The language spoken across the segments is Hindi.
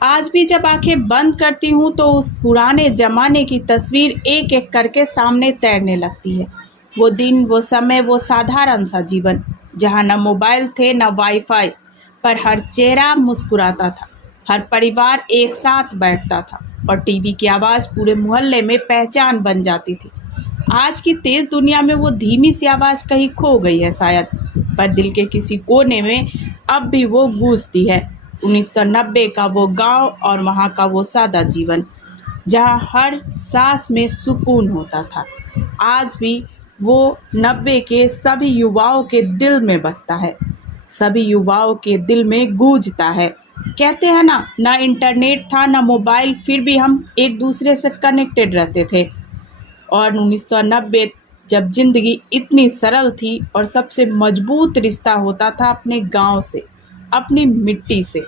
आज भी जब आंखें बंद करती हूँ तो उस पुराने ज़माने की तस्वीर एक एक करके सामने तैरने लगती है। वो दिन, वो समय, वो साधारण सा जीवन, जहाँ न मोबाइल थे न वाईफाई, पर हर चेहरा मुस्कुराता था, हर परिवार एक साथ बैठता था और टीवी की आवाज़ पूरे मोहल्ले में पहचान बन जाती थी। आज की तेज़ दुनिया में वो धीमी सी आवाज़ कहीं खो गई है शायद, पर दिल के किसी कोने में अब भी वो गूंजती है। 1990 का वो गांव और वहाँ का वो सादा जीवन, जहाँ हर सांस में सुकून होता था, आज भी वो 90 के सभी युवाओं के दिल में बसता है, सभी युवाओं के दिल में गूंजता है। कहते हैं ना इंटरनेट था ना मोबाइल, फिर भी हम एक दूसरे से कनेक्टेड रहते थे। और 1990 जब ज़िंदगी इतनी सरल थी और सबसे मजबूत रिश्ता होता था अपने गांव से, अपनी मिट्टी से।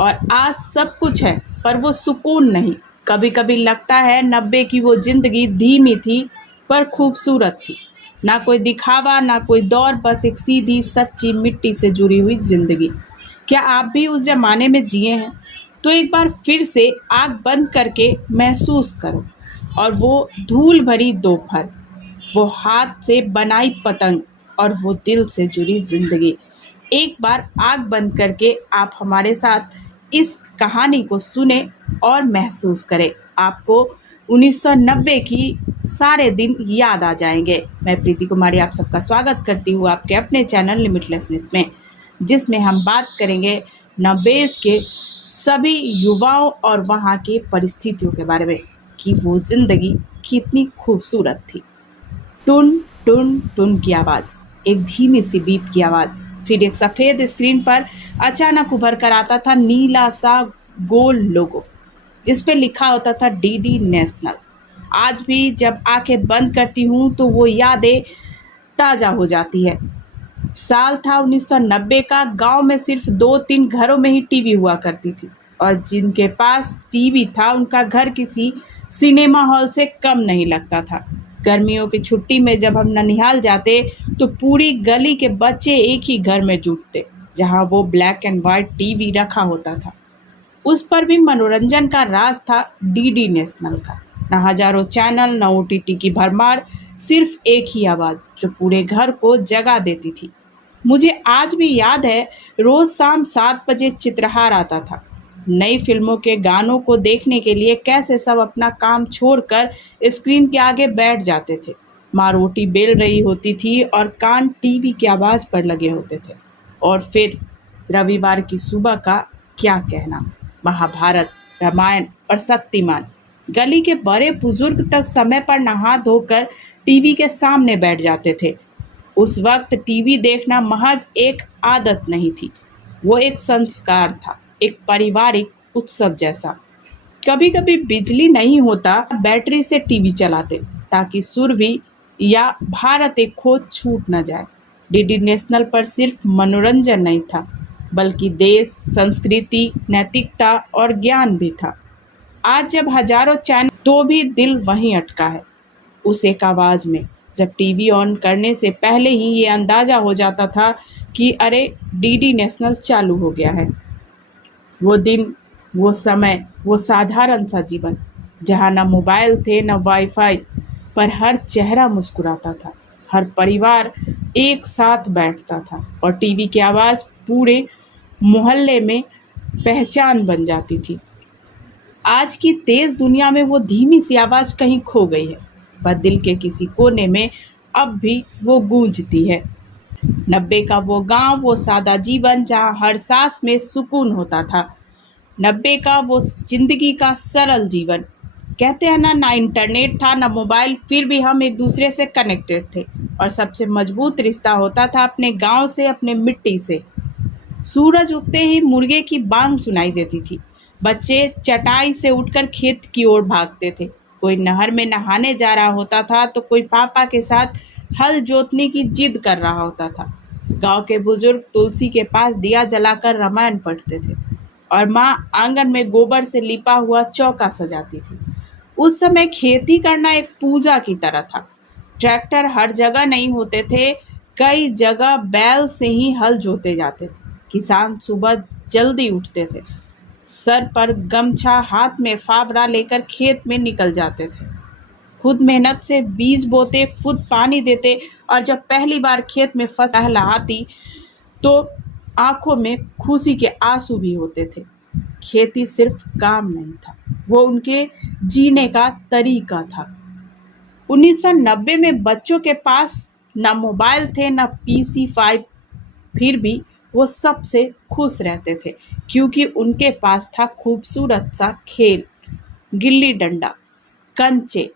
और आज सब कुछ है पर वो सुकून नहीं। कभी कभी लगता है 90 की वो ज़िंदगी धीमी थी पर खूबसूरत थी। ना कोई दिखावा, ना कोई दौर, बस एक सीधी सच्ची मिट्टी से जुड़ी हुई ज़िंदगी। क्या आप भी उस ज़माने में जिए हैं? तो एक बार फिर से आँख बंद करके महसूस करो, और वो धूल भरी दोपहर, वो हाथ से बनाई पतंग, और वो दिल से जुड़ी ज़िंदगी। एक बार आँख बंद करके आप हमारे साथ इस कहानी को सुने और महसूस करें। आपको 1990 की सारे दिन याद आ जाएंगे। मैं प्रीति कुमारी आप सबका स्वागत करती हूँ आपके अपने चैनल लिमिटलेस मिथ में, जिसमें हम बात करेंगे 90 के सभी युवाओं और वहाँ के परिस्थितियों के बारे में, कि वो ज़िंदगी कितनी खूबसूरत थी। टुन टुन टुन की आवाज़, एक धीमी सी बीप की आवाज़, फिर एक सफ़ेद स्क्रीन पर अचानक उभर कर आता था नीला सा गोल लोगो, जिस पे लिखा होता था डीडी नेशनल। आज भी जब आंखें बंद करती हूँ तो वो यादें ताज़ा हो जाती है। साल था 1990 का। गांव में सिर्फ 2-3 घरों में ही टीवी हुआ करती थी, और जिनके पास टीवी था उनका घर किसी सिनेमा हॉल से कम नहीं लगता था। गर्मियों की छुट्टी में जब हम ननिहाल जाते तो पूरी गली के बच्चे एक ही घर में जुटते, जहां वो ब्लैक एंड वाइट टीवी रखा होता था। उस पर भी मनोरंजन का राज था डीडी नेशनल का। न हजारों चैनल, न ओटीटी की भरमार, सिर्फ एक ही आवाज़ जो पूरे घर को जगा देती थी। मुझे आज भी याद है, रोज़ शाम 7 बजे चित्रहार आता था। नई फिल्मों के गानों को देखने के लिए कैसे सब अपना काम छोड़कर स्क्रीन के आगे बैठ जाते थे। माँ रोटी बेल रही होती थी और कान टीवी की आवाज़ पर लगे होते थे। और फिर रविवार की सुबह का क्या कहना, महाभारत, रामायण और शक्तिमान। गली के बड़े बुजुर्ग तक समय पर नहा धोकर टीवी के सामने बैठ जाते थे। उस वक्त टीवी देखना महज एक आदत नहीं थी, वो एक संस्कार था, एक पारिवारिक उत्सव जैसा। कभी कभी बिजली नहीं होता, बैटरी से टीवी चलाते ताकि सुरभि या भारत एक खोज छूट न जाए। डीडी नेशनल पर सिर्फ मनोरंजन नहीं था, बल्कि देश, संस्कृति, नैतिकता और ज्ञान भी था। आज जब हजारों चैनल, तो भी दिल वहीं अटका है, उस एक आवाज़ में, जब टीवी ऑन करने से पहले ही ये अंदाज़ा हो जाता था कि अरे डीडी नेशनल चालू हो गया है। वो दिन, वो समय, वो साधारण सा जीवन, जहाँ न मोबाइल थे न वाईफाई, पर हर चेहरा मुस्कुराता था, हर परिवार एक साथ बैठता था, और टीवी की आवाज़ पूरे मोहल्ले में पहचान बन जाती थी। आज की तेज़ दुनिया में वो धीमी सी आवाज़ कहीं खो गई है, पर दिल के किसी कोने में अब भी वो गूंजती है। 90 का वो गांव, वो सादा जीवन, जहां हर सांस में सुकून होता था। 90 का वो जिंदगी का सरल जीवन। कहते हैं ना इंटरनेट था ना मोबाइल, फिर भी हम एक दूसरे से कनेक्टेड थे, और सबसे मजबूत रिश्ता होता था अपने गांव से, अपने मिट्टी से। सूरज उगते ही मुर्गे की बांग सुनाई देती थी। बच्चे चटाई से उठकर खेत की ओर भागते थे। कोई नहर में नहाने जा रहा होता था तो कोई पापा के साथ हल जोतने की जिद कर रहा होता था। गांव के बुजुर्ग तुलसी के पास दिया जलाकर रामायण पढ़ते थे, और माँ आंगन में गोबर से लिपा हुआ चौका सजाती थी। उस समय खेती करना एक पूजा की तरह था। ट्रैक्टर हर जगह नहीं होते थे, कई जगह बैल से ही हल जोते जाते थे। किसान सुबह जल्दी उठते थे, सर पर गमछा, हाथ में फावड़ा लेकर खेत में निकल जाते थे। खुद मेहनत से बीज बोते, खुद पानी देते और जब पहली बार खेत में फसल लहलहाती तो आंखों में खुशी के आंसू भी होते थे। खेती सिर्फ काम नहीं था, वो उनके जीने का तरीका था। 1990 में बच्चों के पास ना मोबाइल थे ना PC-5, फिर भी वो सबसे खुश रहते थे क्योंकि उनके पास था खूबसूरत सा खेल, गिल्ली डंडा, कंचे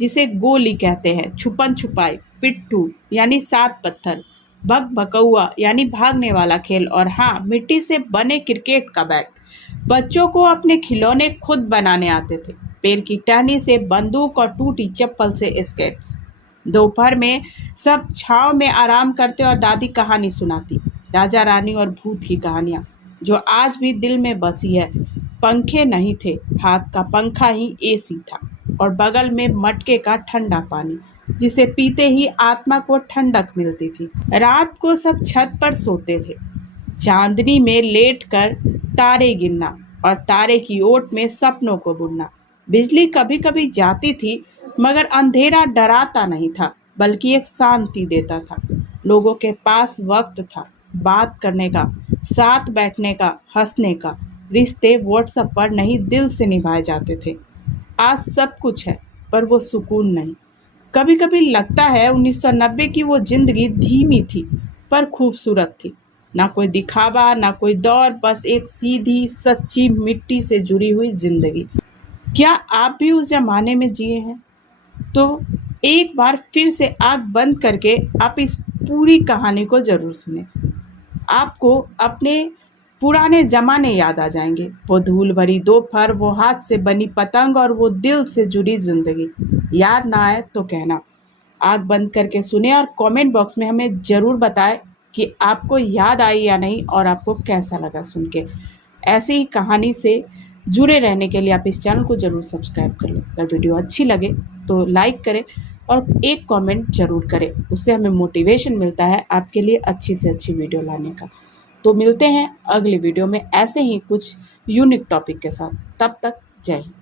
जिसे गोली कहते हैं, छुपन छुपाई, पिट्ठू यानी 7 पत्थर, भग भकौआ यानी भागने वाला खेल और हाँ, मिट्टी से बने क्रिकेट का बैट। बच्चों को अपने खिलौने खुद बनाने आते थे, पेड़ की टहनी से बंदूक और टूटी चप्पल से स्केट्स। दोपहर में सब छांव में आराम करते और दादी कहानी सुनाती, राजा रानी और भूत की कहानियाँ जो आज भी दिल में बसी है। पंखे नहीं थे, हाथ का पंखा ही AC था और बगल में मटके का ठंडा पानी जिसे पीते ही आत्मा को ठंडक मिलती थी। रात को सब छत पर सोते थे, चांदनी में लेटकर तारे गिनना और तारे की ओट में सपनों को बुनना। बिजली कभी कभी जाती थी मगर अंधेरा डराता नहीं था बल्कि एक शांति देता था। लोगों के पास वक्त था बात करने का, साथ बैठने का, हंसने का। रिश्ते व्हाट्सएप पर नहीं दिल से निभाए जाते थे। आज सब कुछ है पर वो सुकून नहीं। कभी कभी लगता है 1990 की वो जिंदगी धीमी थी पर खूबसूरत थी। ना कोई दिखावा, ना कोई दौर, बस एक सीधी सच्ची मिट्टी से जुड़ी हुई जिंदगी। क्या आप भी उस जमाने में जिए हैं? तो एक बार फिर से आँख बंद करके आप इस पूरी कहानी को ज़रूर सुने। आपको अपने पुराने ज़माने याद आ जाएंगे, वो धूल भरी दोपहर, वो हाथ से बनी पतंग और वो दिल से जुड़ी ज़िंदगी। याद ना आए तो कहना। आँख बंद करके सुने और कमेंट बॉक्स में हमें ज़रूर बताएं कि आपको याद आई या नहीं और आपको कैसा लगा सुन के। ऐसी ही कहानी से जुड़े रहने के लिए आप इस चैनल को ज़रूर सब्सक्राइब कर लें। अगर वीडियो अच्छी लगे तो लाइक करें और एक कमेंट ज़रूर करें, उससे हमें मोटिवेशन मिलता है आपके लिए अच्छी से अच्छी वीडियो लाने का। तो मिलते हैं अगली वीडियो में ऐसे ही कुछ यूनिक टॉपिक के साथ। तब तक जय हिंद।